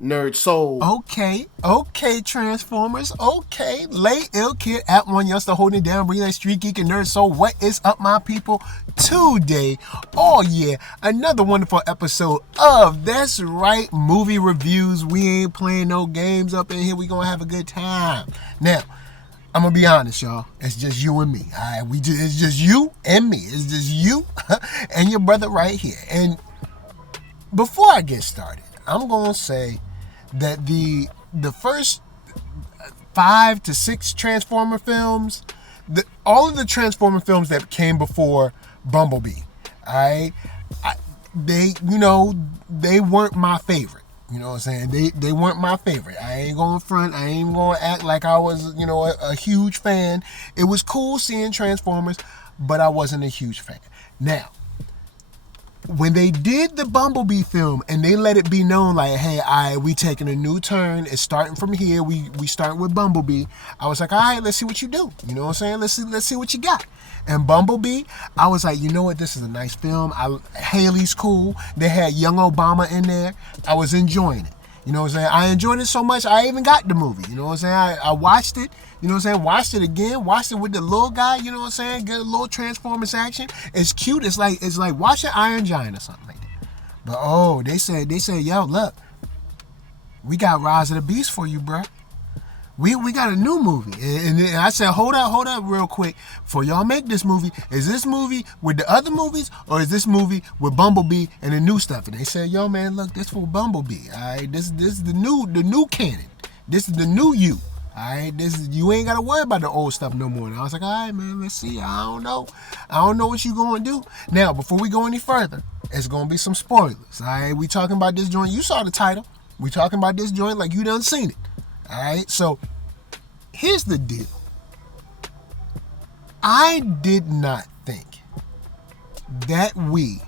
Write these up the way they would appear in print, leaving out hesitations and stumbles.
NERDSoul. Okay, Transformers. Okay, Lay Ill Kid at OneYoungsta holding it down, Relay StreetGeek and NERDSoul. What is up, my people? Today, oh yeah, another wonderful episode of That's Right Movie Reviews. We ain't playing no games up in here. We gonna have a good time. Now, I'm gonna be honest, y'all. It's just you and me. All right, it's just you and me. It's just you and your brother right here. And before I get started, I'm gonna say that the first 5 to 6 Transformer films, all of the Transformer films that came before Bumblebee, they weren't my favorite. You know what I'm saying? They weren't my favorite. I ain't gonna front. I ain't gonna act like I was, a huge fan. It was cool seeing Transformers, but I wasn't a huge fan. Now, when they did the Bumblebee film and they let it be known like, hey, we taking a new turn. It's starting from here. We start with Bumblebee. I was like, all right, let's see what you do. You know what I'm saying? Let's see what you got. And Bumblebee, I was like, you know what? This is a nice film. Haley's cool. They had young Obama in there. I was enjoying it. You know what I'm saying? I enjoyed it so much, I even got the movie. You know what I'm saying? I watched it. You know what I'm saying? Watched it again. Watched it with the little guy. You know what I'm saying? Get a little Transformers action. It's cute. It's like watching Iron Giant or something like that. But they said, yo, look, we got Rise of the Beast for you, bro. We got a new movie. And I said, hold up real quick. Before y'all make this movie, is this movie with the other movies or is this movie with Bumblebee and the new stuff? And they said, yo, man, look, this for Bumblebee. All right, this is the new canon. This is the new you. All right, you ain't got to worry about the old stuff no more. And I was like, all right, man, let's see. I don't know what you going to do. Now, before we go any further, it's going to be some spoilers. All right, we talking about this joint. You saw the title. We talking about this joint like you done seen it. All right, so here's the deal. I did not think that we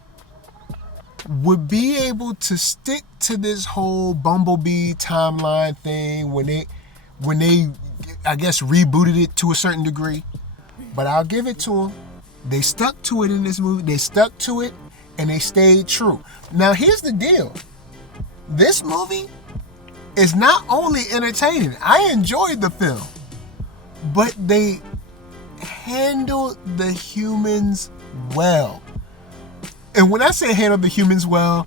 would be able to stick to this whole Bumblebee timeline thing when they I guess rebooted it to a certain degree. But I'll give it to them. They stuck to it in this movie. They stuck to it and they stayed true. Now here's the deal. This movie is not only entertaining. I enjoyed the film, but they handled the humans well. And when I say handle the humans well,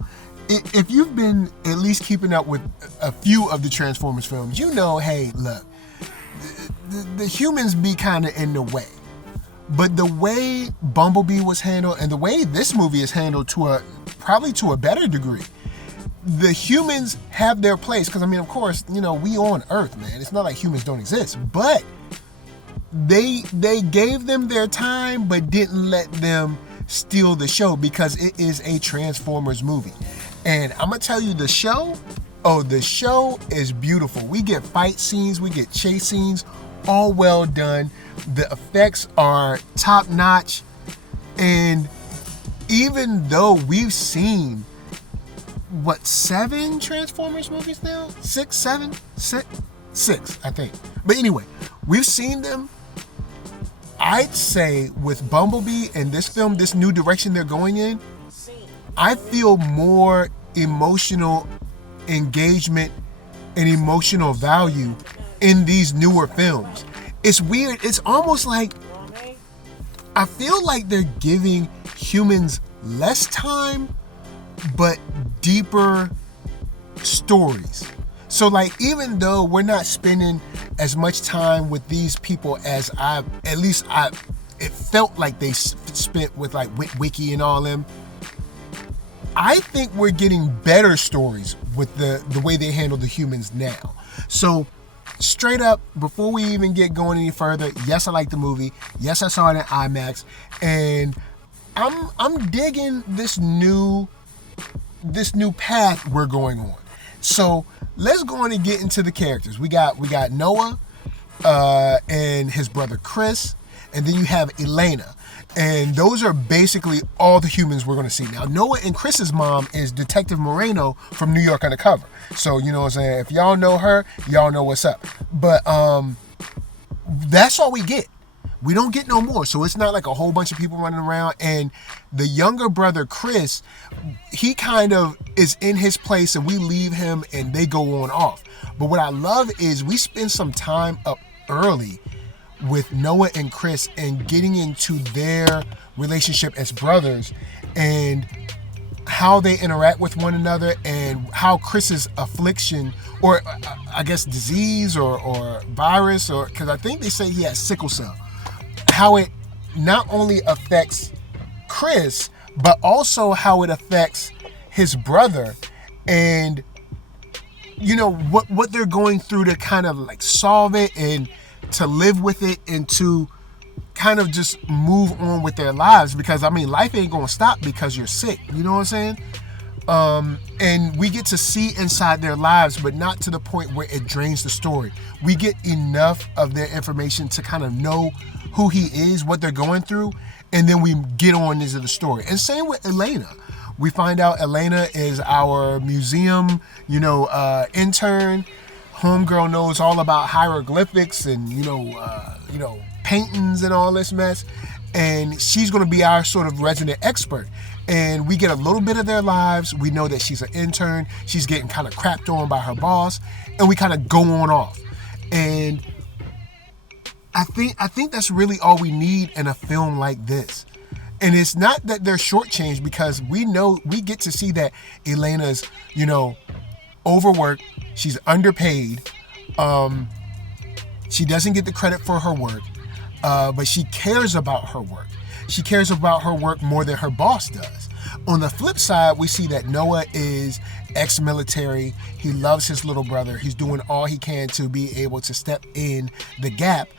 if you've been at least keeping up with a few of the Transformers films, you know, hey, look, the humans be kind of in the way. But the way Bumblebee was handled and the way this movie is handled probably to a better degree, the humans have their place. Because, I mean, of course, we on Earth, man. It's not like humans don't exist. But they gave them their time, but didn't let them steal the show because it is a Transformers movie. And I'm going to tell you, the show is beautiful. We get fight scenes, we get chase scenes, all well done. The effects are top notch. And even though we've seen 7 Transformers movies now? 6, 7? 6, I think. But anyway, we've seen them. I'd say with Bumblebee and this film, this new direction they're going in, I feel more emotional engagement and emotional value in these newer films. It's weird. It's almost like I feel like they're giving humans less time but deeper stories. So like, even though we're not spending as much time with these people as it felt like they spent with like Wiki and all them, I think we're getting better stories with the way they handle the humans now. So straight up, before we even get going any further, yes, I like the movie. Yes, I saw it in IMAX, and I'm digging this new path we're going on. So let's go on and get into the characters. We got Noah and his brother Chris, and then you have Elena. And those are basically all the humans we're going to see. Now, Noah and Chris's mom is Detective Moreno from New York Undercover. So, you know what I'm saying? If y'all know her, y'all know what's up. But that's all we get. We don't get no more. So it's not like a whole bunch of people running around. And the younger brother, Chris, he kind of is in his place and we leave him and they go on off. But what I love is we spend some time up early with Noah and Chris and getting into their relationship as brothers and how they interact with one another and how Chris's affliction, or I guess disease or virus, or because I think they say he has sickle cell, how it not only affects Chris, but also how it affects his brother, and you know what they're going through to kind of like solve it and to live with it and to kind of just move on with their lives, because I mean life ain't gonna stop because you're sick, you know what I'm saying? And we get to see inside their lives, but not to the point where it drains the story. We get enough of their information to kind of know who he is, what they're going through, and then we get on into the story. And same with Elena. We find out Elena is our museum, intern. Homegirl knows all about hieroglyphics and, paintings and all this mess. And she's going to be our sort of resident expert. And we get a little bit of their lives. We know that she's an intern. She's getting kind of crapped on by her boss. And we kind of go on off. And I think that's really all we need in a film like this. And it's not that they're shortchanged, because we get to see that Elena's, overworked. She's underpaid. She doesn't get the credit for her work, but she cares about her work. She cares about her work more than her boss does. On the flip side, we see that Noah is ex-military. He loves his little brother. He's doing all he can to be able to step in the gap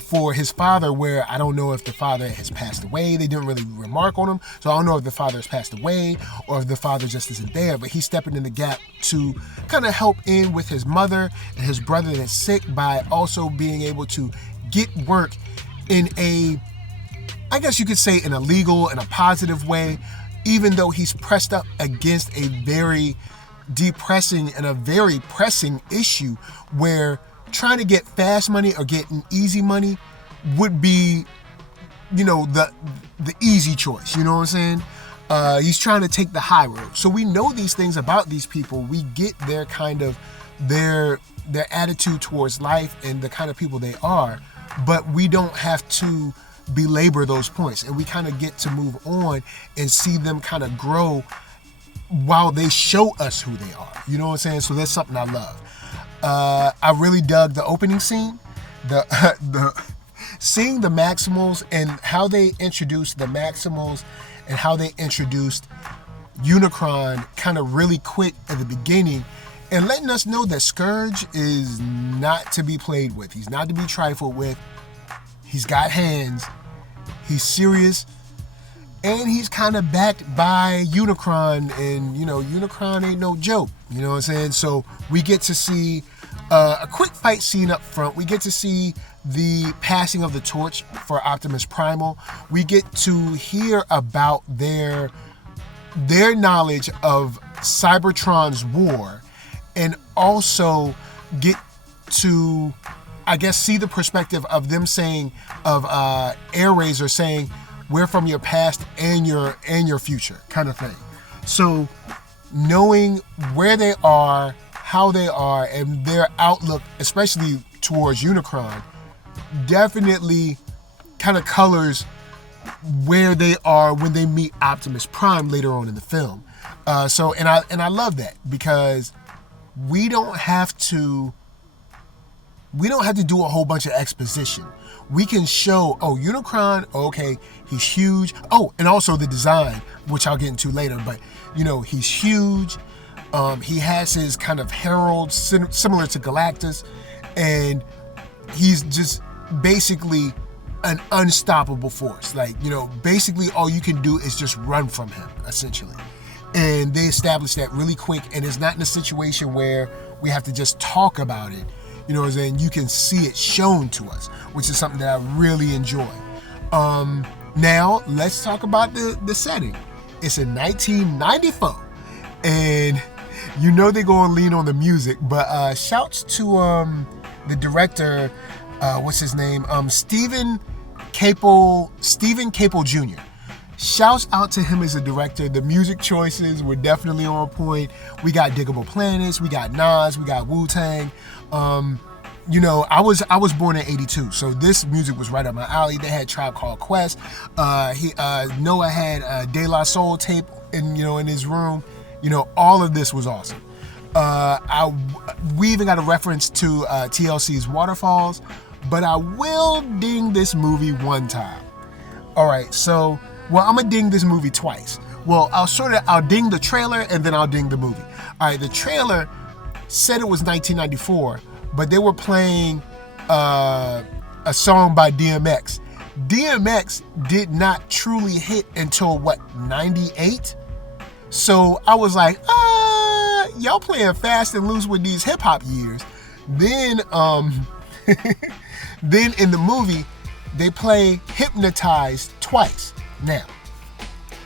for his father, where I don't know if the father has passed away. They didn't really remark on him, so I don't know if the father has passed away or if the father just isn't there, but he's stepping in the gap to kind of help in with his mother and his brother that's sick, by also being able to get work in a, I guess you could say, in a legal and a positive way, even though he's pressed up against a very depressing and a very pressing issue where trying to get fast money or getting easy money would be, the easy choice. You know what I'm saying? He's trying to take the high road. So we know these things about these people. We get their kind of their attitude towards life and the kind of people they are, but we don't have to belabor those points, and we kind of get to move on and see them kind of grow while they show us who they are. You know what I'm saying? So that's something I love. I really dug the opening scene, the seeing the Maximals and how they introduced the Maximals and how they introduced Unicron kind of really quick at the beginning, and letting us know that Scourge is not to be played with. He's not to be trifled with. He's got hands. He's serious. And he's kind of backed by Unicron. And, Unicron ain't no joke. You know what I'm saying? So we get to see a quick fight scene up front. We get to see the passing of the torch for Optimus Primal. We get to hear about their knowledge of Cybertron's war. And also get to, I guess, see the perspective of them saying, of Air Razor saying, we're from your past and your future, kind of thing. So knowing where they are, how they are, and their outlook, especially towards Unicron, definitely kind of colors where they are when they meet Optimus Prime later on in the film. So I love that, because we don't have to do a whole bunch of exposition. We can show, Unicron, okay, he's huge. Oh, and also the design, which I'll get into later, but, he's huge. He has his kind of herald similar to Galactus, and he's just basically an unstoppable force. Like, basically all you can do is just run from him, essentially. And they established that really quick, and it's not in a situation where we have to just talk about it. And you can see it shown to us, which is something that I really enjoy. Now, let's talk about the setting. It's in 1994, and they're going to lean on the music, but shouts to the director, what's his name? Stephen Caple Jr. Shouts out to him as a director. The music choices were definitely on point. We got Diggable Planets, we got Nas, we got Wu-Tang. I was born in '82, so this music was right up my alley. They had Tribe Called Quest. Noah had De La Soul tape in his room. All of this was awesome. We even got a reference to TLC's Waterfalls, but I will ding this movie one time. All right, so I'm gonna ding this movie twice. Well, I'll ding the trailer and then I'll ding the movie. All right, the trailer said it was 1994, but they were playing a song by DMX. DMX did not truly hit until 98? So I was like, y'all playing fast and loose with these hip hop years. Then then in the movie, they play Hypnotized twice. Now,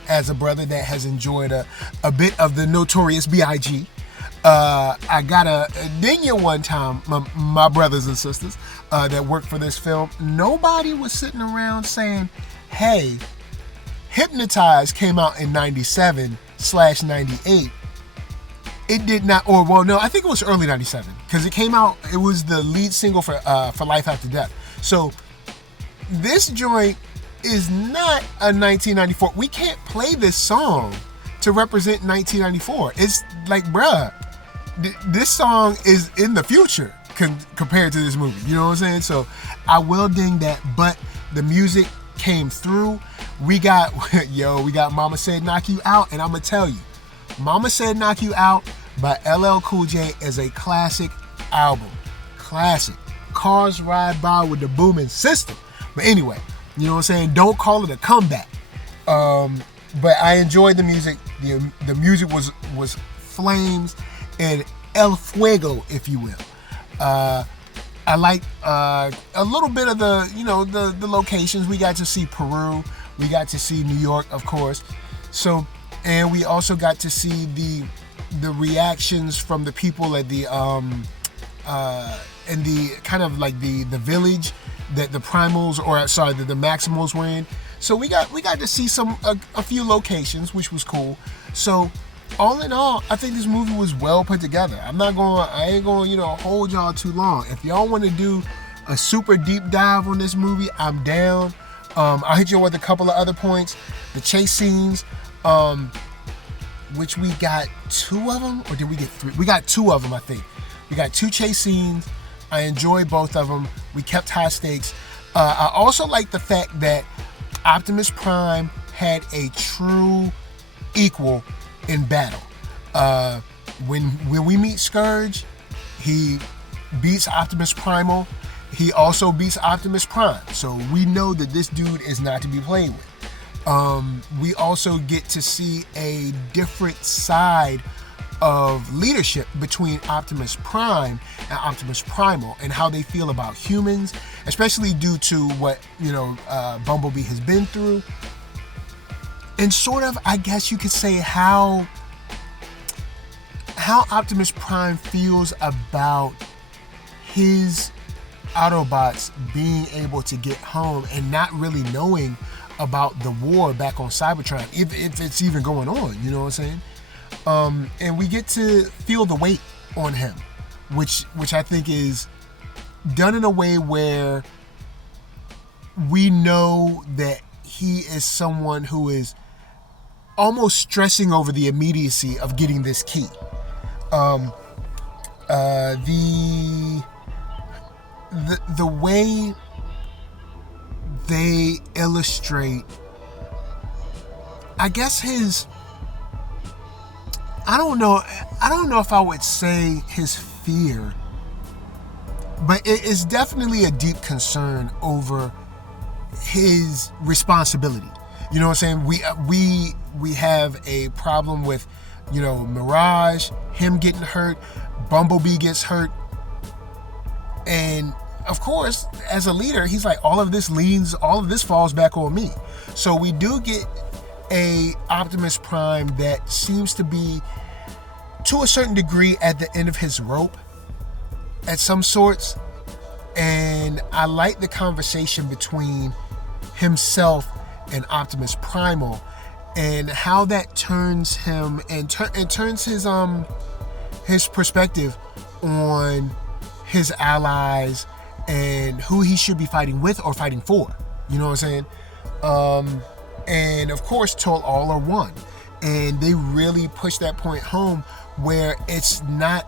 as a brother that has enjoyed a bit of the Notorious B.I.G., I gotta ding you one time, my brothers and sisters that work for this film. Nobody was sitting around saying, hey, Hypnotized came out in 97/98. It did not, I think it was early 97, because it came out, it was the lead single for Life After Death. So this joint is not a 1994. We can't play this song to represent 1994. It's like, bruh, this song is in the future compared to this movie. You know what I'm saying? So I will ding that, but the music came through. We got Mama Said Knock You Out, and I'm gonna tell you, Mama Said Knock You Out by LL Cool J is a classic album. Classic. Cars ride by with the booming system. But anyway, you know what I'm saying? Don't call it a comeback. But I enjoyed the music. The music was flames and El Fuego, if you will. I like a little bit of the locations. We got to see Peru. We got to see New York, of course. So, and we also got to see the reactions from the people at the in the kind of like the village that the Primals, the Maximals were in. So we got to see a few locations, which was cool. So all in all, I think this movie was well put together. I ain't going hold y'all too long. If y'all want to do a super deep dive on this movie, I'm down. I'll hit you with a couple of other points. The chase scenes, which we got 2 of them, or did we get 3? We got 2 of them, I think. We got 2 chase scenes. I enjoyed both of them. We kept high stakes. I also like the fact that Optimus Prime had a true equal in battle. When we meet Scourge, he beats Optimus Primal. He also beats Optimus Prime. So we know that this dude is not to be played with. We also get to see a different side of leadership between Optimus Prime and Optimus Primal, and how they feel about humans, especially due to what Bumblebee has been through, and sort of, I guess you could say, how Optimus Prime feels about his Autobots being able to get home and not really knowing about the war back on Cybertron, if it's even going on, you know what I'm saying? And we get to feel the weight on him, which I think is done in a way where we know that he is someone who is almost stressing over the immediacy of getting this key. The way they illustrate, I guess I don't know if I would say his fear, but it is definitely a deep concern over his responsibility. You know what I'm saying? We have a problem with, Mirage, him getting hurt, Bumblebee gets hurt, and of course, as a leader, he's like, all of this falls back on me. So we do get a Optimus Prime that seems to be, to a certain degree, at the end of his rope at some sorts. And I like the conversation between himself and Optimus Primal, and how that turns him and turns his perspective on his allies and who he should be fighting with or fighting for. You know what I'm saying? And of course, till all are one. And they really push that point home where it's not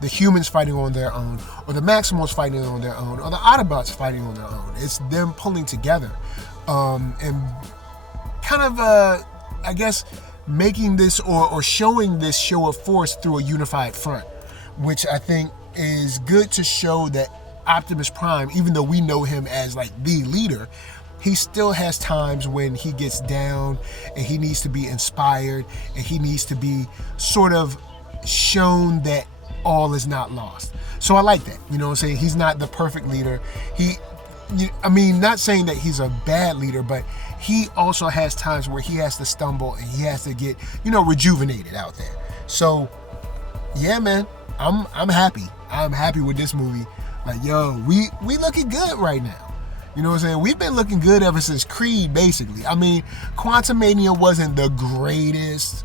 the humans fighting on their own, or the Maximals fighting on their own, or the Autobots fighting on their own. It's them pulling together, and kind of, I guess, making this or showing this show of force through a unified front, which I think is good to show that Optimus Prime, even though we know him as like the leader, he still has times when he gets down and he needs to be inspired and he needs to be sort of shown that all is not lost. So I like that. You know what I'm saying? He's not the perfect leader. Not saying that he's a bad leader, but he also has times where he has to stumble and he has to get, rejuvenated out there. So yeah, man, I'm happy. I'm happy with this movie. Like, yo, we looking good right now. You know what I'm saying? We've been looking good ever since Creed, basically. I mean, Quantumania wasn't the greatest,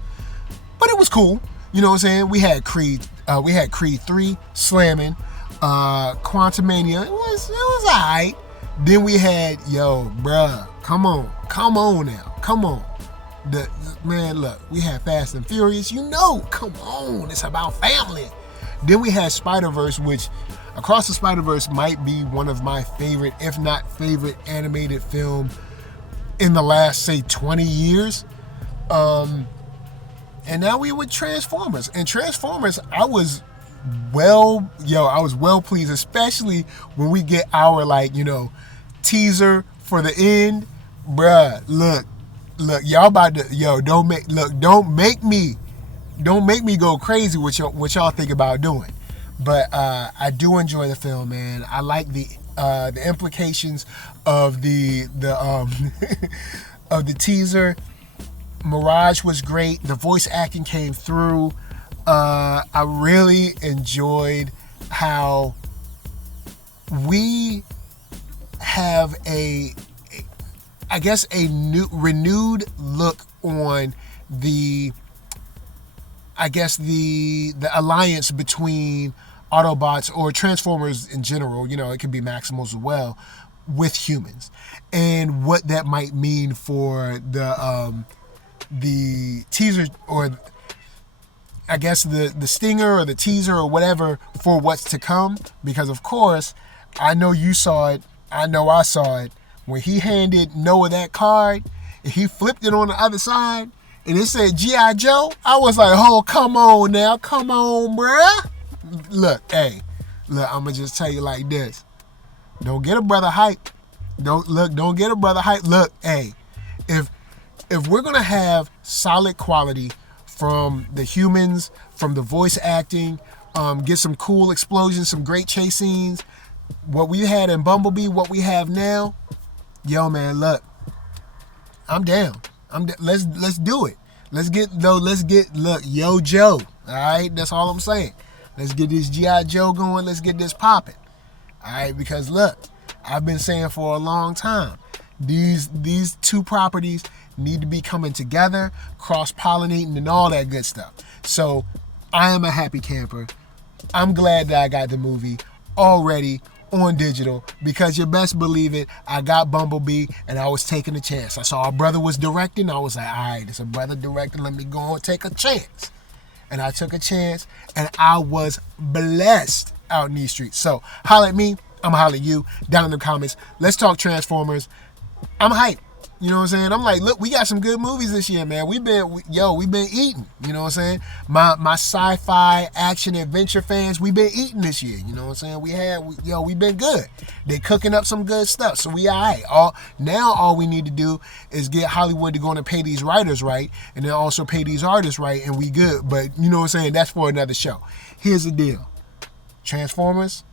but it was cool. You know what I'm saying? We had Creed 3 slamming. Quantumania, it was alright. Then we had, bruh, come on now, come on. Man, look, we had Fast and Furious, come on, it's about family. Then we had Spider-Verse, which Across the Spider-Verse might be one of my favorite, if not favorite, animated film in the last, say, 20 years. And now we with Transformers. And Transformers, I was well pleased, especially when we get our, teaser for the end. Bruh, look, y'all about to, don't make me go crazy with what y'all think about doing. But I do enjoy the film, man. I like the implications of the of the teaser. Mirage was great. The voice acting came through. I really enjoyed how we have a renewed look on the alliance between Autobots or Transformers in general, it can be Maximals as well, with humans, and what that might mean for the teaser, or I guess the stinger or the teaser or whatever for what's to come. Because of course, I know you saw it, I know I saw it, when he handed Noah that card and he flipped it on the other side and it said G.I. Joe, I was like, oh, come on now. Come on, bruh. Look, I'm going to just tell you like this. Don't get a brother hype. Don't get a brother hype. Look, hey, if we're going to have solid quality from the humans, from the voice acting, get some cool explosions, some great chase scenes, what we had in Bumblebee, what we have now, yo, man, look, I'm down. Let's do it. Look, Yo Joe. All right, that's all I'm saying. Let's get this G.I. Joe going. Let's get this popping. All right, because look, I've been saying for a long time, these two properties need to be coming together, cross-pollinating and all that good stuff. So I am a happy camper. I'm glad that I got the movie already on digital, because you best believe it, I got Bumblebee and I was taking a chance. I saw a brother was directing. I was like, all right, it's a brother directing. Let me go and take a chance. And I took a chance and I was blessed out in these streets. So holla at me. I'm going to holla at you down in the comments. Let's talk Transformers. I'm hyped. You know what I'm saying? I'm like, look, we got some good movies this year, man. We've been eating. You know what I'm saying? My sci-fi action adventure fans, we've been eating this year. You know what I'm saying? We've been good. They cooking up some good stuff. So we all right. All we need to do is get Hollywood to go and pay these writers right, and then also pay these artists right, and we good. But you know what I'm saying? That's for another show. Here's the deal. Transformers,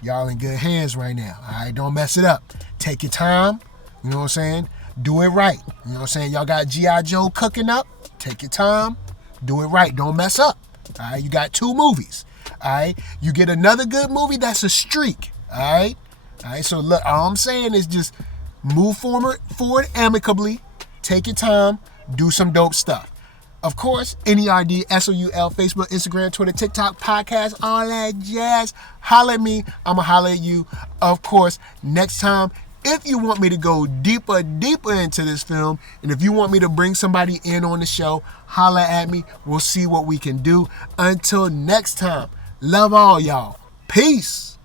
y'all in good hands right now. All right, don't mess it up. Take your time. You know what I'm saying? Do it right. You know what I'm saying? Y'all got G.I. Joe cooking up. Take your time. Do it right. Don't mess up. All right? You got 2 movies. All right? You get another good movie, that's a streak. All right? All right? So, look, all I'm saying is just Move forward amicably. Take your time. Do some dope stuff. Of course, NERDSoul, Facebook, Instagram, Twitter, TikTok, podcast, all that jazz. Holla at me. I'ma holla at you. Of course, next time, if you want me to go deeper into this film, and if you want me to bring somebody in on the show, holla at me. We'll see what we can do. Until next time, love all y'all. Peace.